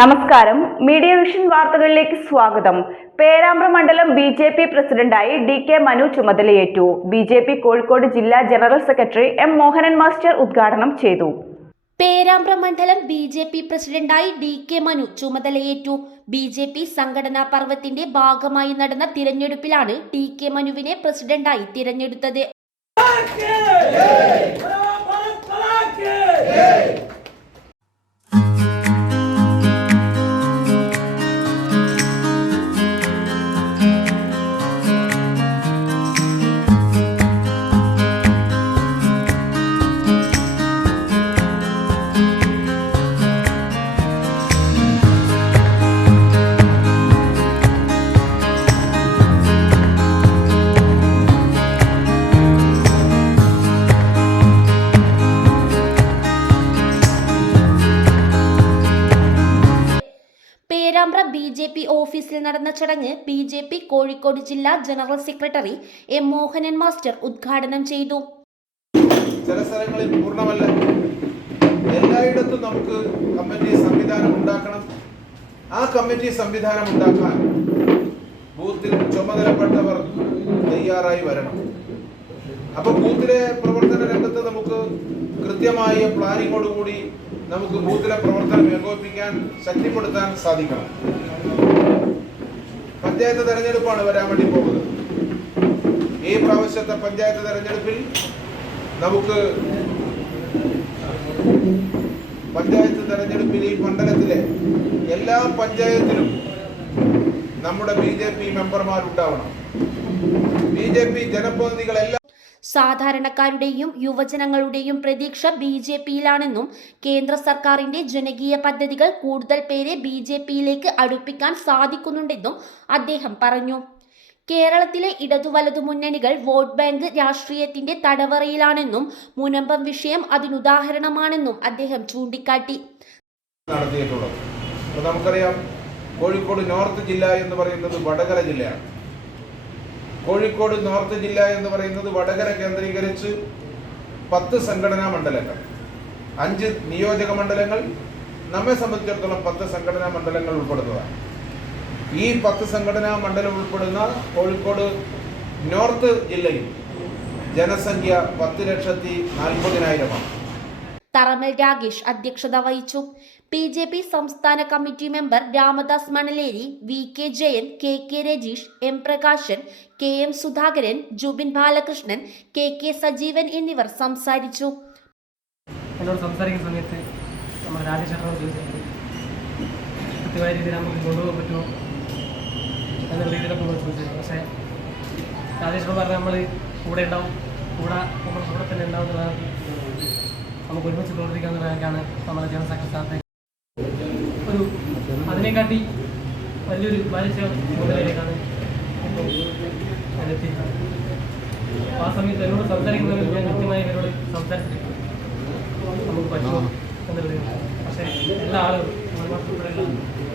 നമസ്കാരം. Media vision വാർത്തകളിലേക്ക് സ്വാഗതം. പേരാമ്പ്ര മണ്ഡലം ബി ജെ പി പ്രസിഡന്റായി ഡി കെ മനു ചുമതലയേറ്റു. ബി ജെ പി കോഴിക്കോട് ജില്ലാ general secretary M Mohanan master ഉദ്ഘാടനം ചെയ്തു. പേരാമ്പ്ര മണ്ഡലം ബി ജെ പി പ്രസിഡന്റായി ഡി കെ മനു ചുമതലയേറ്റു. ബി ജെ പി സംഘടനാ പർവത്തിന്റെ ഭാഗമായി നടന്ന തിരഞ്ഞെടുപ്പിലാണ് ടി കെ മനുവിനെ പ്രസിഡന്റായി തിരഞ്ഞെടുത്തത്. ജെ പി ഓഫീസിൽ നടന്ന ചടങ്ങ് ബി ജെ പി കോഴിക്കോട് ജില്ലാ general secretary M Mohanan master ഉദ്ഘാടനം ചെയ്തു. ചില സ്ഥലങ്ങളിൽ പൂർണമല്ല. എല്ലായിടത്തും നമുക്ക് കമ്മിറ്റി സംവിധാനം ഉണ്ടാക്കണം. ആ കമ്മിറ്റി സംവിധാനം ഉണ്ടാക്കാൻ ബൂത്തിൽ ചുമതലപ്പെട്ടവർ തയ്യാറായി വരണം. അപ്പൊ ബൂത്തിലെ പ്രവർത്തന രംഗത്ത് നമുക്ക് കൃത്യമായ പ്ലാനിങ്ങോടുകൂടി നമുക്ക് ബൂത്തിലെ പ്രവർത്തനം ഏകോപിപ്പിക്കാൻ ശക്തിപ്പെടുത്താൻ സാധിക്കണം. പഞ്ചായത്ത് തെരഞ്ഞെടുപ്പാണ് വരാൻ വേണ്ടി പോകുന്നത്. ഈ പ്രാവശ്യത്തെ പഞ്ചായത്ത് തെരഞ്ഞെടുപ്പിൽ നമുക്ക് പഞ്ചായത്ത് തെരഞ്ഞെടുപ്പിൽ ഈ മണ്ഡലത്തിലെ എല്ലാ പഞ്ചായത്തിലും നമ്മുടെ ബി ജെ പി മെമ്പർമാരുണ്ടാവണം. ബി ജെ പി ജനപ്രതിനിധികളെല്ലാം സാധാരണക്കാരുടെയും യുവജനങ്ങളുടെയും പ്രതീക്ഷ ബി ജെ പിയിലാണെന്നും കേന്ദ്ര സർക്കാരിന്റെ ജനകീയ പദ്ധതികൾ കൂടുതൽ പേരെ ബി ജെ പിയിലേക്ക് അടുപ്പിക്കാൻ സാധിക്കുന്നുണ്ടെന്നും അദ്ദേഹം പറഞ്ഞു. കേരളത്തിലെ ഇടതു വലതു മുന്നണികൾ വോട്ട് ബാങ്ക് രാഷ്ട്രീയത്തിന്റെ തടവറയിലാണെന്നും മുനമ്പം വിഷയം അതിനുദാഹരണമാണെന്നും അദ്ദേഹം ചൂണ്ടിക്കാട്ടി. നടത്തിയിട്ടുള്ളത്. നമുക്കറിയാം കോഴിക്കോട് നോർത്ത് ജില്ല എന്ന് പറയുന്നത് വടകര ജില്ലയാണ്. കോഴിക്കോട് നോർത്ത് ജില്ല എന്ന് പറയുന്നത് വടകര കേന്ദ്രീകരിച്ച് പത്ത് സംഘടനാ മണ്ഡലങ്ങൾ അഞ്ച് നിയോജക മണ്ഡലങ്ങൾ നമ്മെ സംബന്ധിച്ചിടത്തോളം പത്ത് സംഘടനാ മണ്ഡലങ്ങൾ ഉൾപ്പെടുന്നതാണ്. ഈ പത്ത് സംഘടനാ മണ്ഡലം ഉൾപ്പെടുന്ന കോഴിക്കോട് നോർത്ത് ജില്ലയിൽ ജനസംഖ്യ പത്ത് ലക്ഷത്തി നാൽപ്പതിനായിരമാണ്. തറമൽ രാഗേഷ് അധ്യക്ഷത വഹിച്ചു. പി ജെ പി സംസ്ഥാന committee member Ramadas Manaleri V K Jayan K K Rajeesh M Prakashan K M Sudhakaran Jubin Balakrishnan K K Sajeevan എന്നിവർ സംസാരിച്ചു. എന്നോട് സംസാരിക്കുന്ന സമയത്ത് നമ്മുടെ രാജേഷേട്ടനോട് ചോദിച്ചിട്ടുണ്ട്. കൃത്യമായ രീതിയിൽ നമുക്ക് കൊണ്ടുപോകാൻ പറ്റുമോ എന്നുള്ള രീതിയിലൊക്കെ നമ്മൾ ചോദിച്ചിരുന്നു പക്ഷേ രാജേഷേട്ടൻ പറഞ്ഞാൽ നമ്മൾ കൂടെ ഉണ്ടാവും കൂടെ നമ്മൾ കൂടെ തന്നെ ഉണ്ടാവും എന്നുള്ളതാണ് നമുക്ക് ഒരുമിച്ച് പ്രവർത്തിക്കാൻ എന്നുള്ളതൊക്കെയാണ് നമ്മുടെ ജനറൽ സെക്രട്ടറി ഒരു അതിനെക്കാട്ടി വലിയൊരു വരച്ച മുതലിലേക്കാണ് ഇപ്പോൾ ആ സമയത്ത് എന്നോട് സംസാരിക്കുന്നവർ ഞാൻ കൃത്യമായി ഇവരോട് സംസാരിച്ചിട്ടുണ്ട്. നമുക്ക് പറ്റുമോ എന്നുള്ളത് പക്ഷേ എല്ലാ ആളുകളും ഉൾപ്പെടെയുള്ള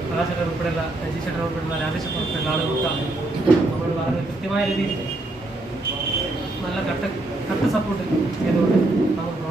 പ്രകാശേട്ടൻ ഉൾപ്പെടെയുള്ള രജീഷേട്ടൻ ഉൾപ്പെടെയുള്ള ഉൾപ്പെടെയുള്ള ആളുകൾക്കാണ് നമ്മൾ വളരെ കൃത്യമായ രീതിയിൽ നല്ല കട്ട കട്ട് സപ്പോർട്ട് ചെയ്തുകൊണ്ട് നമുക്ക് പ്രവർത്തിക്കാം ഒരുമിച്ച് പ്രവർത്തിക്കാം